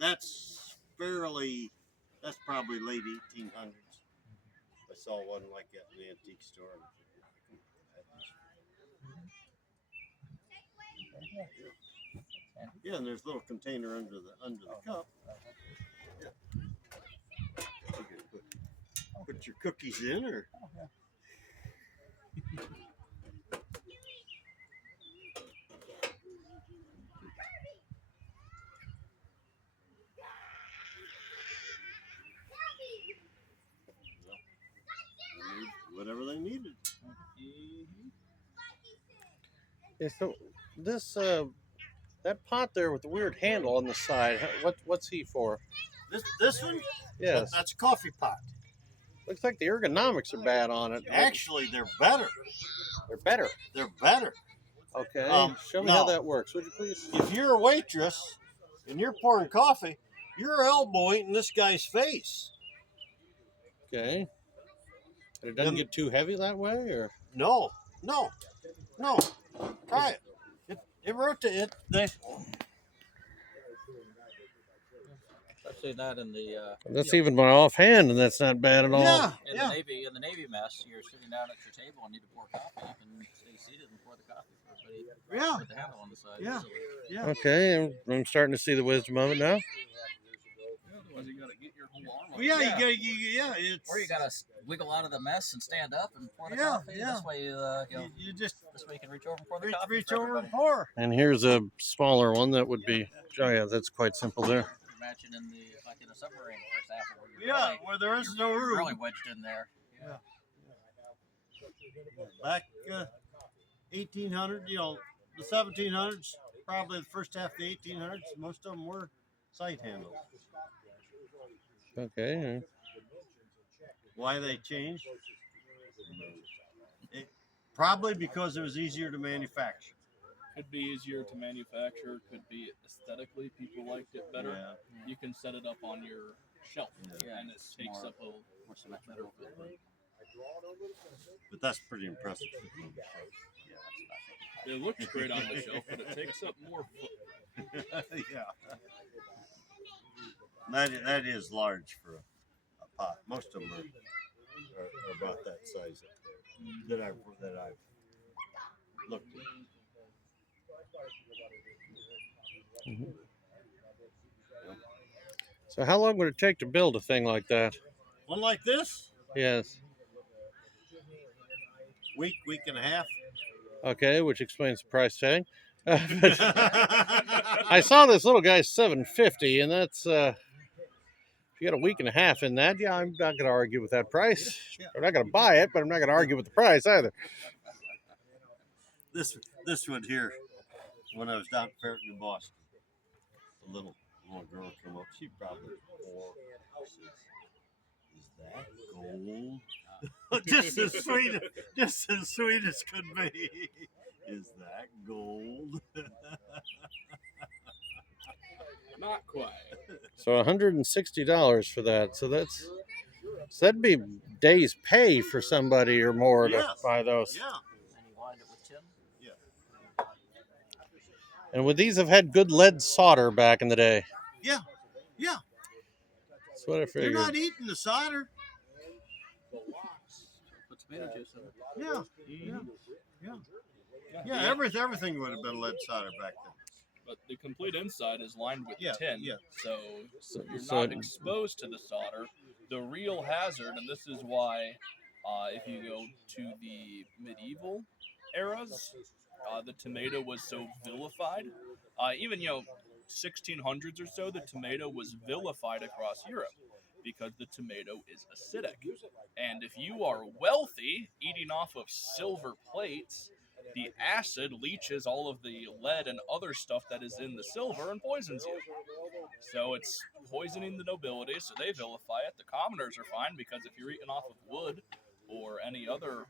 that's probably late 1800s. I saw one like that in the antique store. Yeah, and there's a little container under the cup. Yeah. You can put your cookies in, or whatever they needed. Yeah, so this that pot there with the weird handle on the side, what's he for? This one? Yes. That's a coffee pot. Looks like the ergonomics are bad on it. Actually, they're better. They're better. They're better. Okay. Show me how that works, would you please? If you're a waitress and you're pouring coffee, you're elbowing this guy's face. Okay. And it doesn't get too heavy that way, or? No. Try it. It rotates. I've seen that in the. That's even my offhand, and that's not bad at all. Yeah. In the Navy mess, you're sitting down at your table and need to pour coffee. You can stay seated and pour the coffee for everybody. With the handle on the side. Yeah. Okay, I'm starting to see the wisdom of it now. Otherwise, you gotta get your whole arm. Or you gotta wiggle out of the mess and stand up and pour the coffee. This way, this way you can reach over and pour the coffee. Reach over and pour. And here's a smaller one that would be. Oh yeah, that's quite simple there. Imagine in a submarine, for example. Where there is no room. Really wedged in there. Yeah. Back 1800, the 1700s, probably the first half of the 1800s, most of them were side handles. Okay. Why they changed? Probably because it was easier to manufacture. Could be easier to manufacture. Could be aesthetically, people liked it better. Yeah. You can set it up on your shelf, and it takes up a more symmetrical. But that's pretty impressive. It looks great on the shelf, but it takes up more foot. Yeah. That is large for a pot. Most of them are about that size up there that I've looked at. Mm-hmm. So how long would it take to build a thing like that? One like this? Yes. Week and a half. Okay, which explains the price tag. I saw this little guy $750, and that's if you got a week and a half in that, I'm not going to argue with that price. I'm not going to buy it, but I'm not going to argue with the price either. This one here, when I was down at Ferreton in Boston, a little girl came up. She probably 4. Is that gold? just as sweet as could be. Is that gold? Not quite. So $160 for that. So that'd be days' pay for somebody or more to buy those. Yeah. And you lined it with tin? Yeah. And would these have had good lead solder back in the day? Yeah. That's what I figured. You're not eating the solder. Put tomato juice in it. Yeah. Everything would have been lead solder back then. But the complete inside is lined with tin, so you're so not exposed to the solder. The real hazard, and this is why if you go to the medieval eras, the tomato was so vilified. Even 1600s or so, the tomato was vilified across Europe because the tomato is acidic. And if you are wealthy, eating off of silver plates, the acid leaches all of the lead and other stuff that is in the silver and poisons you. So it's poisoning the nobility, so they vilify it. The commoners are fine because if you're eating off of wood or any other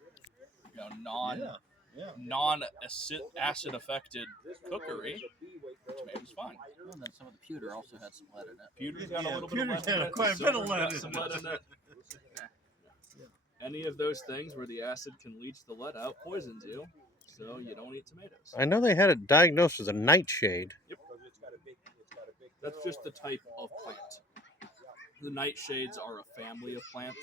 non-acid affected cookery, the tomato's fine. And then some of the pewter also had some lead in it. Pewter's got a little bit of lead in it. Quite a bit of lead in it. Any of those things where the acid can leach the lead out poisons you, so you don't eat tomatoes. I know they had it diagnosed as a nightshade. Yep. That's just the type of plant. The nightshades are a family of plants.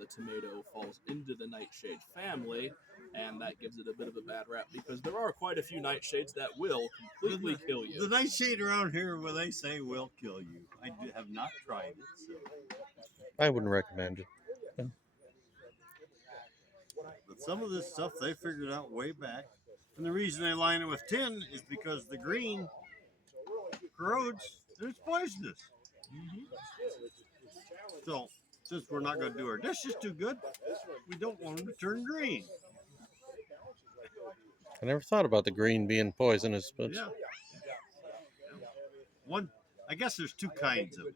The tomato falls into the nightshade family, and that gives it a bit of a bad rap because there are quite a few nightshades that will completely kill you. The nightshade around here, where they say will kill you, I have not tried it. So. I wouldn't recommend it. But some of this stuff they figured out way back, and the reason they line it with tin is because the green corrodes and it's poisonous. So, since we're not going to do our dishes too good, we don't want them to turn green. I never thought about the green being poisonous, but Yeah. One, I guess there's two kinds of it.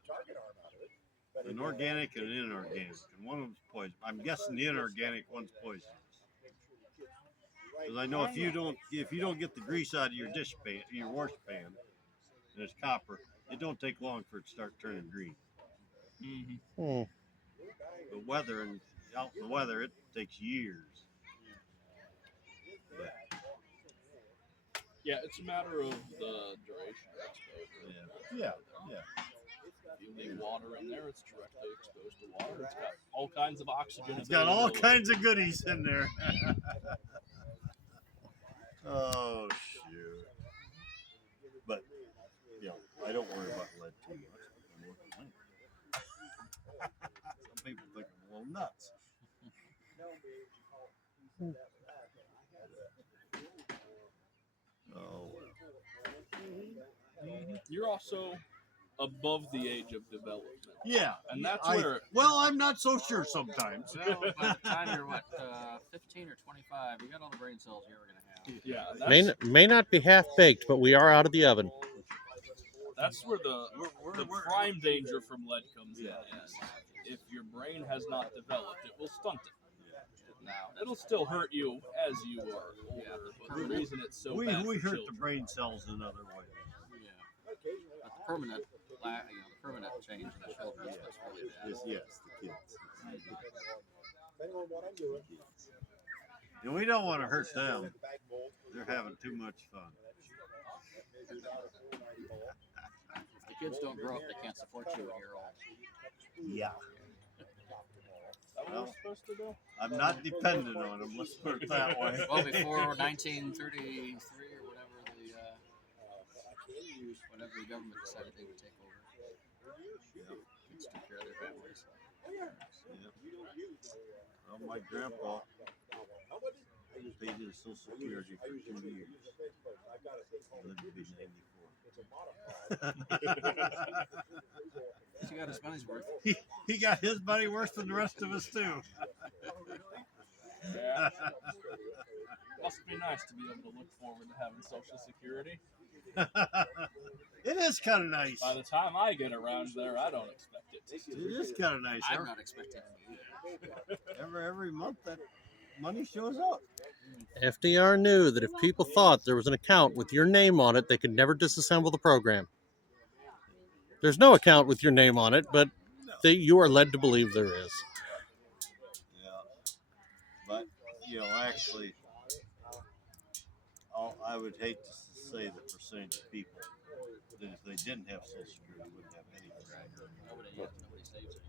An organic and an inorganic, and one of them's poison. I'm guessing the inorganic one's poisonous. Because I know if you don't get the grease out of your dish pan, your wash pan, and it's copper, it don't take long for it to start turning green. hmm. The weather and out in the weather, it takes years. But, Yeah, it's a matter of the duration of exposure. yeah. If you leave water in there, it's directly exposed to water. It's got all kinds of oxygen. It's got all kinds of goodies in there. Oh shoot! But I don't worry about lead too much. Some people think I'm a little nuts. Oh. You're also above the age of development. Yeah, And that's where. Well, I'm not so sure sometimes. Well, by the time you're 15 or 25, you got all the brain cells you're ever gonna have. Yeah, May not be half baked, but we are out of the oven. That's where the prime danger from lead comes in. Is if your brain has not developed, it will stunt it. Now, it'll still hurt you as you are older, but the reason it's so bad we for hurt the children- brain cells in other ways. Yeah. But the permanent, the permanent change in the children is what's really bad. Yes, the kids. And we don't want to hurt them. They're having too much fun. If the kids don't grow up, they can't support you when you're old. Yeah. Is that what we're supposed to do? I'm not dependent on them. Let's put it that way. Well, before 1933 or whatever the government decided they would take over, kids took care of their families. Well, my grandpa paid his Social Security for 2 years. He lived to be 94. He got his money's worth. He got his money worse than the rest of us too. Yeah. Must be nice to be able to look forward to having Social Security. It is kind of nice. By the time I get around there, I don't expect it. It is kind of nice. I'm not expecting it either. Every month that money shows up. FDR knew that if people thought there was an account with your name on it, they could never disassemble the program. There's no account with your name on it, but you are led to believe there is. Yeah. But, actually, I would hate to say the percentage of people that if they didn't have Social Security wouldn't have anything. Nobody saves it.